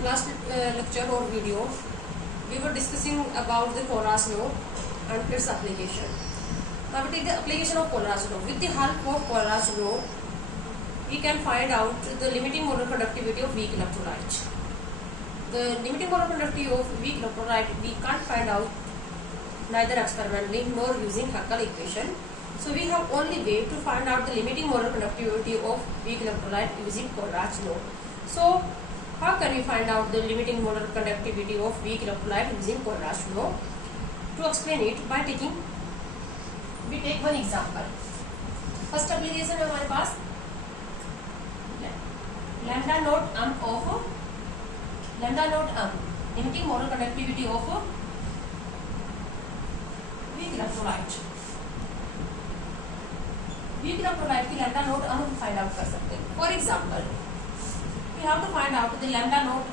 the last lecture or video, we were discussing about the Collas law and its application. Now we take the application of Collas law. With the help of Collas law, we can find out the limiting molar conductivity of weak electrolyte. The limiting molar conductivity of weak electrolyte we can't find out neither experimentally nor using Haeckel equation. So we have only way to find out the limiting molar conductivity of weak electrolyte using Collas law. So how can we find out the limiting molar conductivity of weak electrolyte using Collas law? To explain it by taking, we take one example. First application है हमारे पास lambda naught of limiting molar conductivity of weak electrolyte. Weak electrolyte की lambda naught हम find out कर सकते हैं. For example we have to find out the lambda naught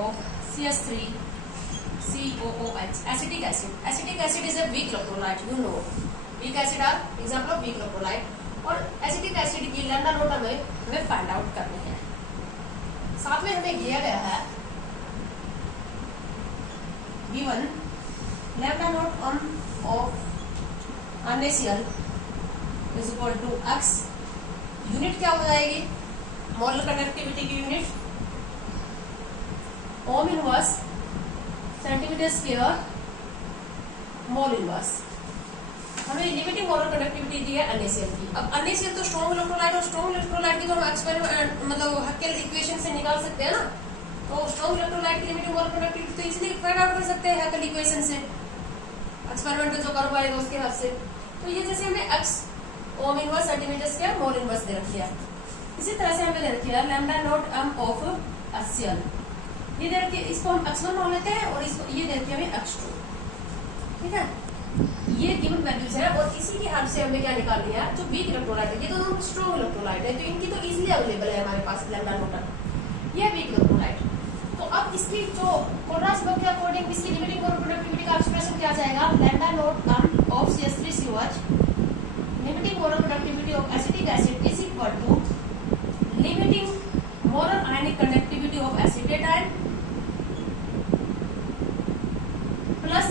of CH3COOH acetic acid. Acetic acid is a weak electrolyte, you know. Weak acid are example of weak electrolyte. और acetic acid की lambda naught हमें find out करनी है. साथ में हमें दिया गया है given lambda naught of NaCl is equal to x. Unit क्या हो जाएगी मोलर कंडक्टिविटी की unit? Ohm inverse centimetre square mole inverse. हमें लिमिटिंग मोलर कंडक्टिविटी दी है NaCl की. अब NaCl तो स्ट्रॉन्ग इलेक्ट्रोलाइट, और स्ट्रॉन्ग इलेक्ट्रोलाइट की तो हम एक्सपेरिमेंट मतलब हैकेल इक्वेशन से निकाल सकते हैं ना. तो स्ट्रॉन्ग इलेक्ट्रोलाइट की लिमिटिंग मोलर कंडक्टिविटी तो इजीली फाइंड आउट कर सकते हैं हैकेल इक्वेशन से, एक्सपेरिमेंट जो करवाएगा उसके हिसाब से. तो ये जैसे हमने X ohm inverse centimetre square mole inverse दे रखी है. इसी तरह से हमें दे रखी है लैम्डा नोट ऑफ HCl. ये दे रखी है, इसको हम x1 मान लेते हैं और इसको ये दे रखी है हमें x2. ठीक है, ये गिवन वैल्यूज है. और इसी की हेल्प से हमें क्या निकाल लिया, जो वीक इलेक्ट्रोलाइट है, ये तो स्ट्रॉन्ग इलेक्ट्रोलाइट है, तो इनकी तो इजीली अवेलेबल है हमारे पास लैम्डा नोट. ये वीक इलेक्ट्रोलाइट. तो अब इसकी जो कोल्रास लॉ के अकॉर्डिंग इसकी लिमिटिंग मोलर कंडक्टिविटी का एक्सप्रेशन क्या जाएगा? Lambda naught of CH3COH limiting molar conductivity of acetic acid is equal to limiting molar ionic conductivity of acetate ion plus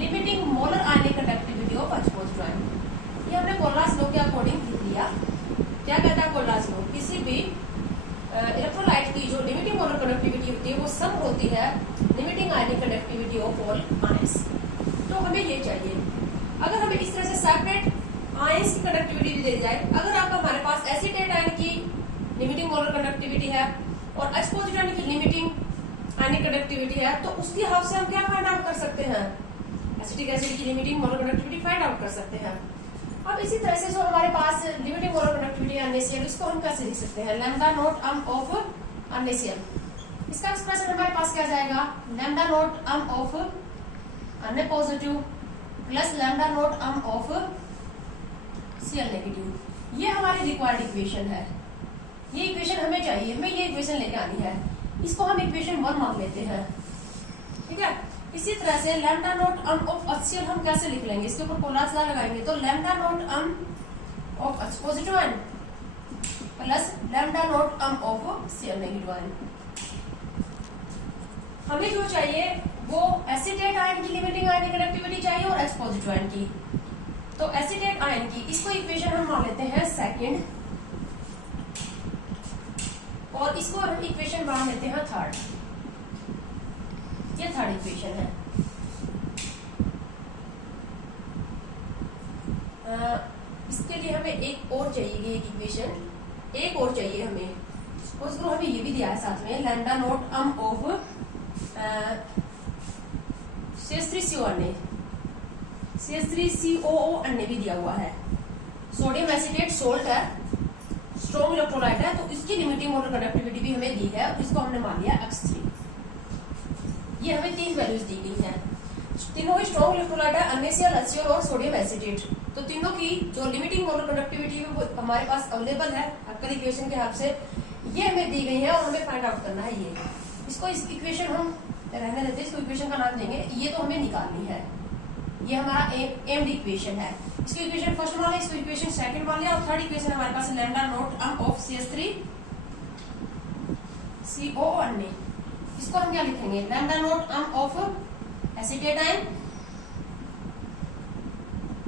limiting molar ionic conductivity of H positive ion. ये हमने कोल्रास law के according लिख लिया. क्या कहता है कोल्रास law? किसी भी इलेक्ट्रोलाइट की जो लिमिटिंग मोलर कंडक्टिविटी होती है वो सम होती है limiting ionic conductivity of all ions. तो हमें ये चाहिए. अगर हमें इस तरह से सेपरेट आयंस की कंडक्टिविटी भी दे जाए, अगर आप हमारे पास एसिटेट आयन की लिमिटिंग मोलर कंडक्टिविटी है और H पॉजिटिव आयन की लिमिटिंग आयनिक कंडक्टिविटी है, तो उसकी हेल्प से हम क्या फाइंड आउट कर सकते हैं? एसिटिक एसिड की limiting molar conductivity find out कर सकते हैं. अब इसी तरह से जो हमारे पास लिमिटिंग मोलर कंडक्टिविटी है NaCl, इसको हम कैसे लिख सकते हैं? Lambda naught of NaCl. इसका एक्सप्रेशन हमारे पास क्या जाएगा? Lambda naught of Na positive plus lambda naught of Cl negative. ये हमारी रिक्वायर्ड इक्वेशन है. ये इक्वेशन हमें चाहिए, हमें ये इक्वेशन लेके आनी है. इसको हम इक्वेशन 1 मान लेते हैं. ठीक है. इसी तरह से लैम्डा नोट ऑफ HCl हम कैसे लिख लेंगे? इसके ऊपर कोल्रास लॉ लगाएंगे तो lambda naught of H positive ion plus lambda naught of Cl negative ion. हमें जो चाहिए वो एसिटेट आयन की लिमिटिंग आयनिक कंडक्टिविटी चाहिए और H पॉजिटिव आयन की. तो एसिटेट आयन की इसको इक्वेशन हम मान लेते हैं सेकंड, और इसको हम इक्वेशन मान लेते हैं थर्ड. ये थर्ड इक्वेशन है. इसके लिए हमें एक और चाहिए, एक इक्वेशन एक और चाहिए हमें. उसको हमें ये भी दिया है साथ में लैम्डा नोट ऑफ CH3COO ने भी दिया हुआ है. सोडियम एसिटेट सोल्ट है, स्ट्रॉन्ग इलेक्ट्रोलाइट है, तो इसकी लिमिटिंग मोलर कंडक्टिविटी भी हमें दी है. इसको हमने मान लिया x3. ये हमें 3 वैल्यूज दी गई हैं. तीनों ही स्ट्रॉन्ग इलेक्ट्रोलाइट है, NaCl, HCl और सोडियम एसिटेट. तो तीनों की जो लिमिटिंग मोलर कंडक्टिविटी है वो हमारे पास अवेलेबल है हैकेल इक्वेशन के हेल्प से. ये हमें दी गई है और हमें फाइंड आउट करना है. ये इसको इस इक्वेशन हम रहने देते हैं, इसको इक्वेशन का नाम देंगे. ये तो हमें निकालनी है. ये हमारा एम्ड इक्वेशन है. इसकी इक्वेशन फर्स्ट मान लिया, इसको इक्वेशन सेकंड मान लिया, और थर्ड इक्वेशन हमारे पास लैम्डा नोट ऑफ CH3COO. इसको हम क्या लिखेंगे, lambda naught m of acetate ion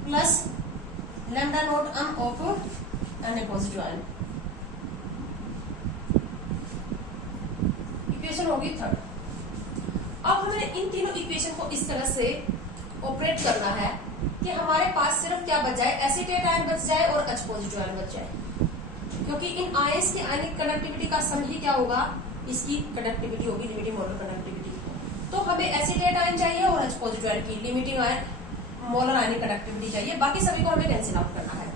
plus lambda naught m of Na positive ion. Equation होगी थर्ड। अब हमें इन तीनों इक्वेशन को इस तरह से ऑपरेट करना है कि हमारे पास सिर्फ क्या बच जाए, एसिटेट आयन बच जाए और H पॉजिटिव आयन बच जाए, क्योंकि इन आयंस की आयनिक कंडक्टिविटी का सम ही क्या होगा, इसकी कंडक्टिविटी होगी, लिमिटिंग मोलर कंडक्टिविटी। तो हमें एसिटेट आयन चाहिए और H पॉजिटिव आयन की लिमिटिंग आयन मोलर आयनिक कंडक्टिविटी चाहिए, बाकी सभी को हमें कैंसिल आउट करना है।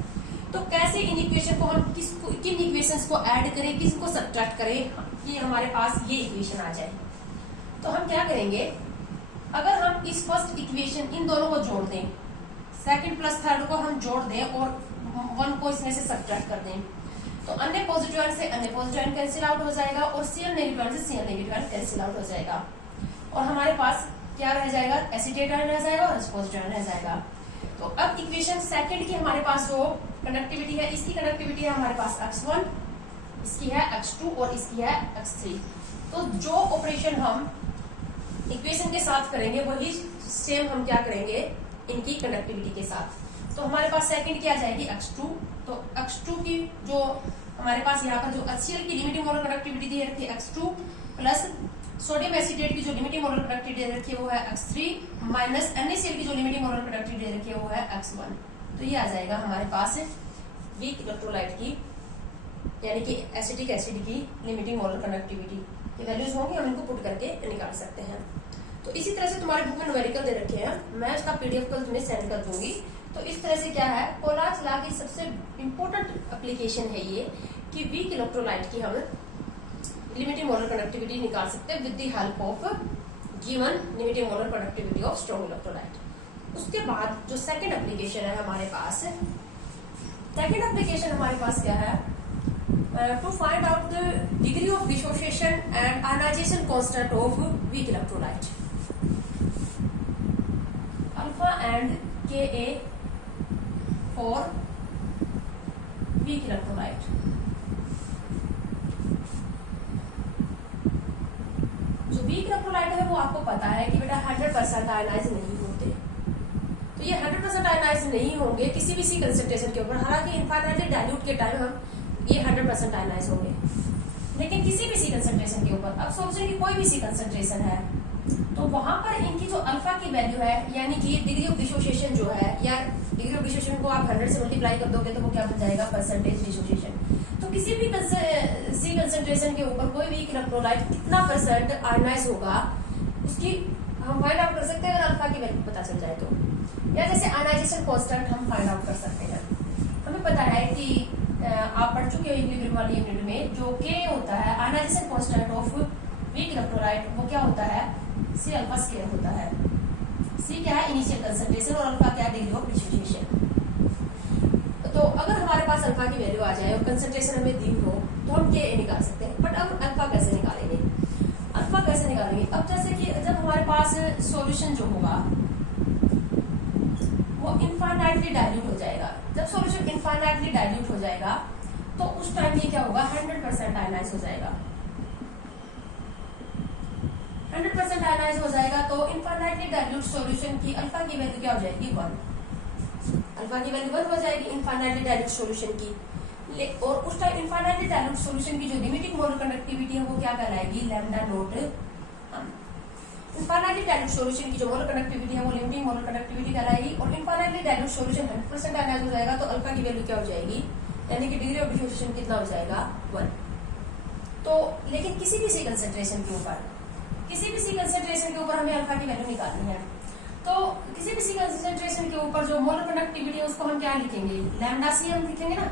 तो कैसे इन इक्वेशन को हम किन इक्वेशंस को ऐड करें, किसको सब्ट्रैक्ट करें कि हमारे पास ये इक्वेशन आ जाए। तो हम क्या करेंगे, अगर हम इस फर्स्ट इक्वेशन इन दोनों को जोड़ दें, सेकंड प्लस थर्ड को हम जोड़ दें और वन को इसमें से सब्ट्रैक्ट कर दें, तो अन्य पॉजिटिव आयन से अन्य पॉजिटिव आयन कैंसिल आउट हो जाएगा और Cl नेगेटिव आयन से Cl negative ion cancel out हो जाएगा और हमारे पास क्या रह जाएगा, एसिटेट आयन रह जाएगा और H पॉजिटिव आयन रह जाएगा। तो अब इक्वेशन सेकंड की हमारे पास जो कंडक्टिविटी है, इसकी कंडक्टिविटी है हमारे पास x1, इसकी है x2 और इसकी है x3। तो जो ऑपरेशन हम इक्वेशन के साथ करेंगे वही सेम हम क्या करेंगे इनकी कंडक्टिविटी के साथ। तो हमारे पास सेकंड क्या जाएगी x2, तो x2 की जो हमारे पास यहाँ पर जो HCl की लिमिटिंग मोलर कंडक्टिविटी दे रखी है x2 प्लस सोडियम एसिटेट की जो लिमिटिंग मोलर कंडक्टिविटी दे रखी है वो है x3 माइनस NaCl की जो लिमिटिंग मोलर कंडक्टिविटी दे रखी है वो है x1। तो ये आ जाएगा हमारे पास वीक इलेक्ट्रोलाइट की यानी कि एसिटिक एसिड की लिमिटिंग मोलर कंडक्टिविटी ये वैल्यूज होंगी, हम इनको पुट करके निकाल सकते हैं। तो इसी तरह से तुम्हारे बुक में न्यूमेरिकल दे रखे हैं, मैं उसका PDF कल तुम्हें सेंड कर दूंगी। तो इस तरह से क्या है, कोलाज लॉ की सबसे इंपॉर्टेंट एप्लीकेशन है ये कि वीक इलेक्ट्रोलाइट की हम लिमिटिंग मोलर कंडक्टिविटी निकाल सकते हैं with the help of given limiting molar conductivity of strong electrolyte. उसके बाद जो सेकंड एप्लीकेशन है हमारे पास, सेकंड एप्लीकेशन हमारे पास क्या है, to find out the degree of dissociation and ionization constant of weak electrolyte, alpha and Ka for weak electrolyte। जो weak electrolyte है वो आपको पता है कि बेटा 100% आयनाइज नहीं होते, तो ये 100% आयनाइज नहीं होंगे किसी भी सी कंसेंट्रेशन के ऊपर, हालांकि इनफाइनाइटली डाइल्यूट के टाइम हम ये 100% आयनाइज होंगे, लेकिन किसी भी सी कंसेंट्रेशन के ऊपर, अब सोल्यूशन की कोई भी सी कंसेंट्रेशन है तो वहां पर इनकी जो अल्फा की वैल्यू है यानी कि डिग्री ऑफ डिसोसिएशन जो है, या डिग्री ऑफ डिसोसिएशन को आप 100 से मल्टीप्लाई कर दोगे तो वो क्या बन जाएगा, परसेंटेज डिसोसिएशन। तो किसी भी सी कंसेंट्रेशन के ऊपर कोई भी इलेक्ट्रोलाइट कितना परसेंट आयनाइज होगा उसकी हम फाइंड आउट कर सकते हैं अगर अल्फा की वैल्यू पता चल जाए तो, या जैसे आयनाइजेशन कांस्टेंट हम फाइंड आउट कर सकते हैं। हमें पता है कि आप पढ़ चुके हो इक्विलिब्रियम वाली यूनिट में, जो K होता है ionization constant of weak electrolyte, वो क्या होता है, C अल्फा स्क्वायर होता है। C क्या है, इनिशियल कंसंट्रेशन, और अल्फा क्या है, डिग्री ऑफ डिसोसिएशन। तो अगर हमारे पास अल्फा की वैल्यू आ जाए और कंसंट्रेशन हमें दी हो तो हम Ka निकाल सकते हैं। बट अब अल्फा कैसे निकालेंगे, अल्फा कैसे निकालेंगे, अब जैसे कि जब हमारे पास सॉल्यूशन जो होगा वो इनफाइनाइटली डाइल्यूट हो जाएगा, जब सॉल्यूशन इनफाइनाइटली डाइल्यूट हो जाएगा तो उस टाइम ये क्या होगा, 100% आयनाइज हो जाएगा। 100% आयनाइज हो जाएगा तो इनफाइनाइटली डाइल्यूट सॉल्यूशन की अल्फा की वैल्यू क्या हो जाएगी, 1। अल्फा की वैल्यू 1 हो जाएगी इनफाइनाइटली डाइल्यूट सॉल्यूशन की, और उस टाइम इनफाइनाइटली डाइल्यूट सॉल्यूशन की जो लिमिटिंग मोलर कंडक्टिविटी है वो क्या कहलाएगी, lambda naught. Infinitely dilute solution की जो मोलर कंडक्टिविटी है वो लिमिटिंग मोलर कंडक्टिविटी कहलाएगी, और इनफाइनाइटली डाइल्यूट सॉल्यूशन 100% आयनाइज हो जाएगा तो अल्फा की वैल्यू क्या हो जाएगी, यानी कि डिग्री ऑफ डिसोसिएशन कितना हो जाएगा, 1। तो लेकिन किसी भी सी कंसेंट्रेशन के ऊपर, किसी भी सी कंसेंट्रेशन के ऊपर हमें अल्फा की वैल्यू निकालनी है, तो किसी भी सी कंसेंट्रेशन के ऊपर जो मोलर कंडक्टिविटी है उसको हम क्या लिखेंगे, लैम्डा सी हम लिखेंगे ना,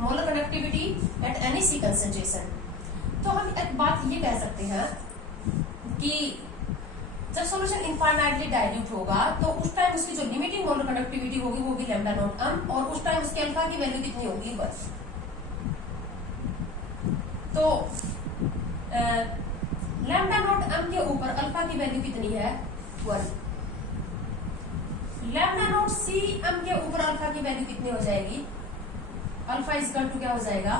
molar conductivity at any C concentration. तो हम एक बात ये कह सकते हैं कि जब सॉल्यूशन इनफाइनाइटली डाइल्यूट होगा तो उस टाइम उसकी जो लिमिटिंग मोलर कंडक्टिविटी होगी वो होगी लैम्डा नॉट m, और उस टाइम उसकी अल्फा की वैल्यू कितनी होगी, 1। तो लैम्डा नॉट m के ऊपर अल्फा की वैल्यू कितनी है, 1। लैम्डा नॉट c m के ऊपर अल्फा की वैल्यू कितनी हो जाएगी, अल्फा इज इक्वल टू क्या हो जाएगा,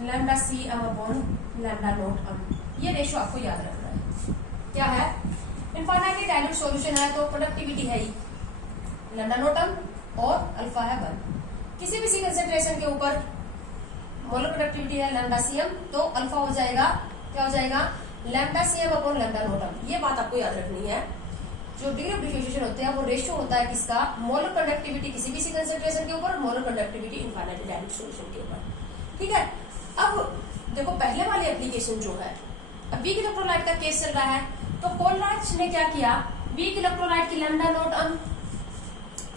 lambda C M upon lambda naught M. ये रेशो आपको याद रखना है। क्या है? इनफाइनाइटली डाइल्यूट सॉल्यूशन है तो प्रोडक्टिविटी है ही लैम्डा नॉट एम और अल्फा है 1। किसी भी सी कंसेंट्रेशन के ऊपर मोलर प्रोडक्टिविटी है लैम्डा सी एम, तो अल्फा हो जाएगा, क्या हो जाएगा? Lambda C M upon lambda naught M. ये बात आपको याद रखनी है। जो डिग्री ऑफ डिफ्यूजन होते हैं वो रेशियो होता है किसका? मोलर कंडक्टिविटी किसी भी सी कंसेंट्रेशन के ऊपर, molar conductivity infinitely dilute solution के ऊपर। ठीक है। अब देखो पहले वाली एप्लीकेशन जो है, अब वीक इलेक्ट्रोलाइट का केस चल रहा है, तो कोलराज ने क्या किया? वीक इलेक्ट्रोलाइट की lambda naught M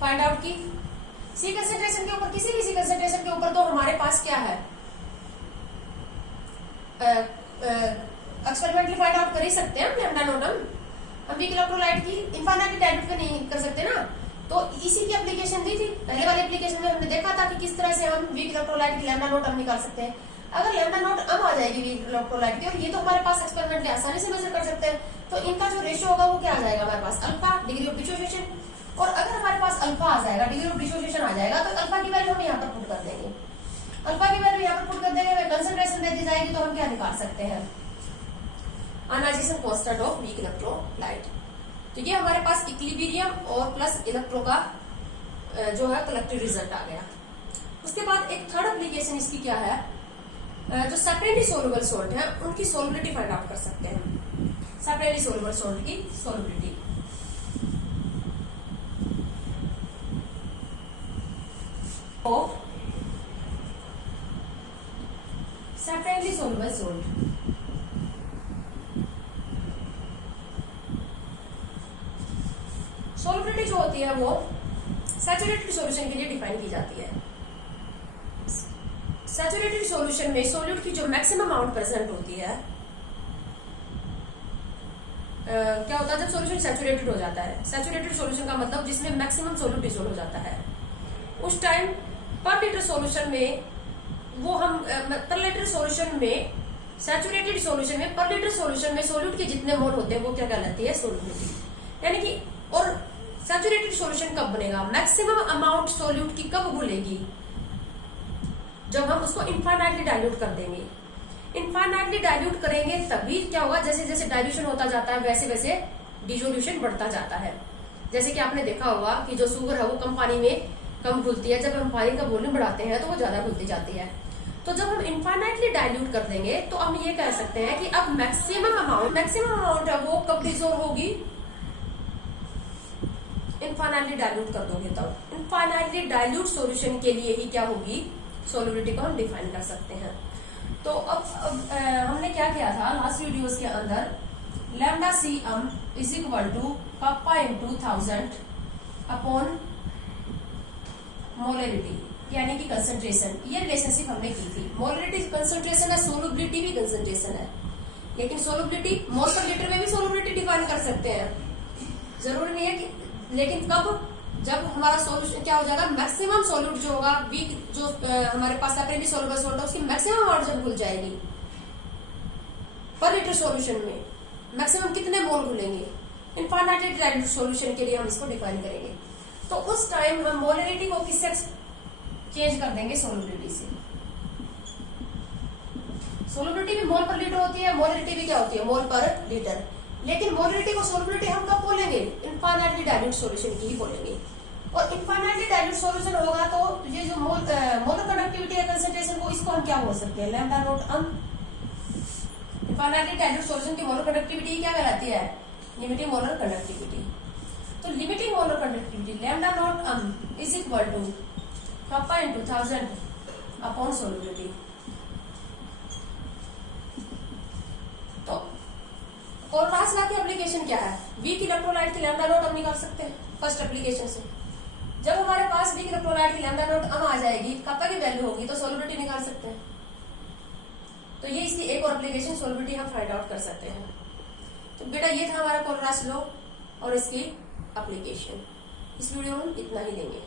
find out की। सी कंसेंट्रेशन के ऊपर, किसी भी सी कंसेंट्रेशन के ऊपर तो हमारे पास क्या है? एक्सपेरिमेंटली फाइंड आउट कर ही सकते हैं हम लैम्डा नॉट एम। हम वीक इलेक्ट्रोलाइट की इनफाइनाइटली डाइल्यूट पे नहीं कर सकते ना, तो इसी की एप्लीकेशन दी थी। पहले वाली एप्लीकेशन में हमने देखा था कि किस तरह से हम वीक इलेक्ट्रोलाइट की लैम्डा नॉट एम निकाल सकते हैं। अगर लैम्डा नॉट एम आ जाएगी वीक इलेक्ट्रोलाइट की, और ये तो हमारे पास एक्सपेरिमेंटली आसानी से मेजर कर सकते हैं, तो इनका जो रेशियो होगा वो क्या आ जाएगा हमारे पास? Alpha, degree of dissociation. और अगर हमारे पास अल्फा आ जाएगा, डिग्री ऑफ डिसोसिएशन आ जाएगा, तो अल्फा की वैल्यू हम यहाँ पर पुट कर देंगे। अल्फा की वैल्यू यहाँ पर पुट कर देंगे, कंसंट्रेशन दे दी जाएगी, तो हम क्या निकाल सकते हैं? Ionization constant of weak electrolyte. तो ये हमारे पास इक्विलिब्रियम और प्लस इलेक्ट्रो का जो है कलेक्टिव रिजल्ट आ गया। उसके बाद एक थर्ड एप्लीकेशन इसकी क्या है? जो सेपरेटली सोलुबल सॉल्ट है उनकी सोलबिलिटी फाइंड आउट कर सकते हैं। सेपरेटली सोलुबल सॉल्ट की सोलबिलिटी। तो सेपरेटली सोलुबल सॉल्ट सोलबिलिटी जो होती है वो सैचुरेटेड सॉल्यूशन के लिए डिफाइन की जाती है। सैचुरेटेड सॉल्यूशन में सोल्यूट की जो मैक्सिमम अमाउंट प्रेजेंट होती है, क्या होता है जब सॉल्यूशन सैचुरेटेड हो जाता है? सैचुरेटेड सॉल्यूशन का मतलब जिसमें मैक्सिमम सोल्यूट डिसॉल्व हो जाता है, उस टाइम पर लीटर सॉल्यूशन में वो हम पर लीटर सॉल्यूशन में, सैचुरेटेड सॉल्यूशन में पर लीटर सॉल्यूशन में सोल्यूट के जितने मोल होते हैं वो क्या कहलाती है? सोल्युबिलिटी। यानी कि और सैचुरेटेड सॉल्यूशन कब बनेगा? मैक्सिमम अमाउंट सोल्यूट की कब घुलेगी? जब हम उसको इनफाइनाइटली डाइल्यूट कर देंगे। इनफाइनाइटली डाइल्यूट करेंगे तभी क्या होगा? जैसे जैसे डाइल्यूशन होता जाता है वैसे वैसे डिसोल्यूशन बढ़ता जाता है। जैसे कि आपने देखा होगा कि जो शुगर है वो कम पानी में कम घुलती है, जब हम पानी का वॉल्यूम बढ़ाते हैं तो वो ज्यादा घुलती जाती है। तो जब हम इनफाइनाइटली डाइल्यूट कर देंगे तो हम ये कह सकते हैं कि अब मैक्सिमम अमाउंट है वो कब डिसॉल्व होगी? इनफाइनाइटली डाइल्यूट कर दोगे तब। इनफाइनाइटली डाइल्यूट सॉल्यूशन के लिए ही क्या होगी? सोलबिलिटी को हम डिफाइन कर सकते हैं। तो अब हमने क्या किया था लास्ट वीडियोस के अंदर? Lambda C M is equal to kappa into 1000 upon molarity, यानी कि कंसंट्रेशन। ये रिलेशनशिप हमने की थी। मोलरिटी कंसंट्रेशन है, सोलबिलिटी भी कंसंट्रेशन है, लेकिन सोलबिलिटी मोल पर लीटर में भी सोलबिलिटी डिफाइन कर सकते हैं, जरूरी नहीं है कि, लेकिन कब? जब हमारा सॉल्यूशन क्या हो जाएगा? मैक्सिमम सोल्यूट जो होगा, वीक जो हमारे पास सेपरेटली सोलुबल सॉल्ट है उसकी मैक्सिमम अमाउंट जब घुल जाएगी पर लीटर सॉल्यूशन में, मैक्सिमम कितने मोल घुलेंगे? इनफाइनाइटली डाइल्यूट सॉल्यूशन के लिए हम इसको डिफाइन करेंगे। तो उस टाइम हम मोलरिटी को किससे चेंज कर देंगे? सोलबिलिटी से। सोलबिलिटी भी मोल पर लीटर होती है, मोलरिटी भी क्या होती है? मोल पर लीटर। लेकिन मोलरिटी को सोलबिलिटी हम कब बोलेंगे? इनफाइनाइटली डाइल्यूट सॉल्यूशन की ही बोलेंगे। और इनफाइनाइटली डाइल्यूट सॉल्यूशन होगा तो ये जो मोलर कंडक्टिविटी है कंसंट्रेशन को, इसको हम क्या बोल सकते हैं? Lambda naught M. Infinitely dilute solution की मोलर कंडक्टिविटी क्या कहलाती है? Limiting molar conductivity. तो limiting molar conductivity lambda naught M is equal to kappa into 1000 upon solubility. तो कोलराज लॉ की एप्लीकेशन क्या है? वीक इलेक्ट्रोलाइट की लैम्डा नॉट हम निकाल सकते हैं फर्स्ट एप्लीकेशन से। जब हमारे पास वीक इलेक्ट्रोलाइट की लैम्डा नॉट एम आ जाएगी, कप्पा की वैल्यू होगी, तो सोलबिलिटी निकाल सकते हैं। तो ये इसकी एक और एप्लीकेशन, सोलबिलिटी हम फाइंड आउट कर सकते हैं। तो बेटा ये था हमारा कोलराज लॉ और इसकी एप्लीकेशन। इस वीडियो में इतना ही लेंगे।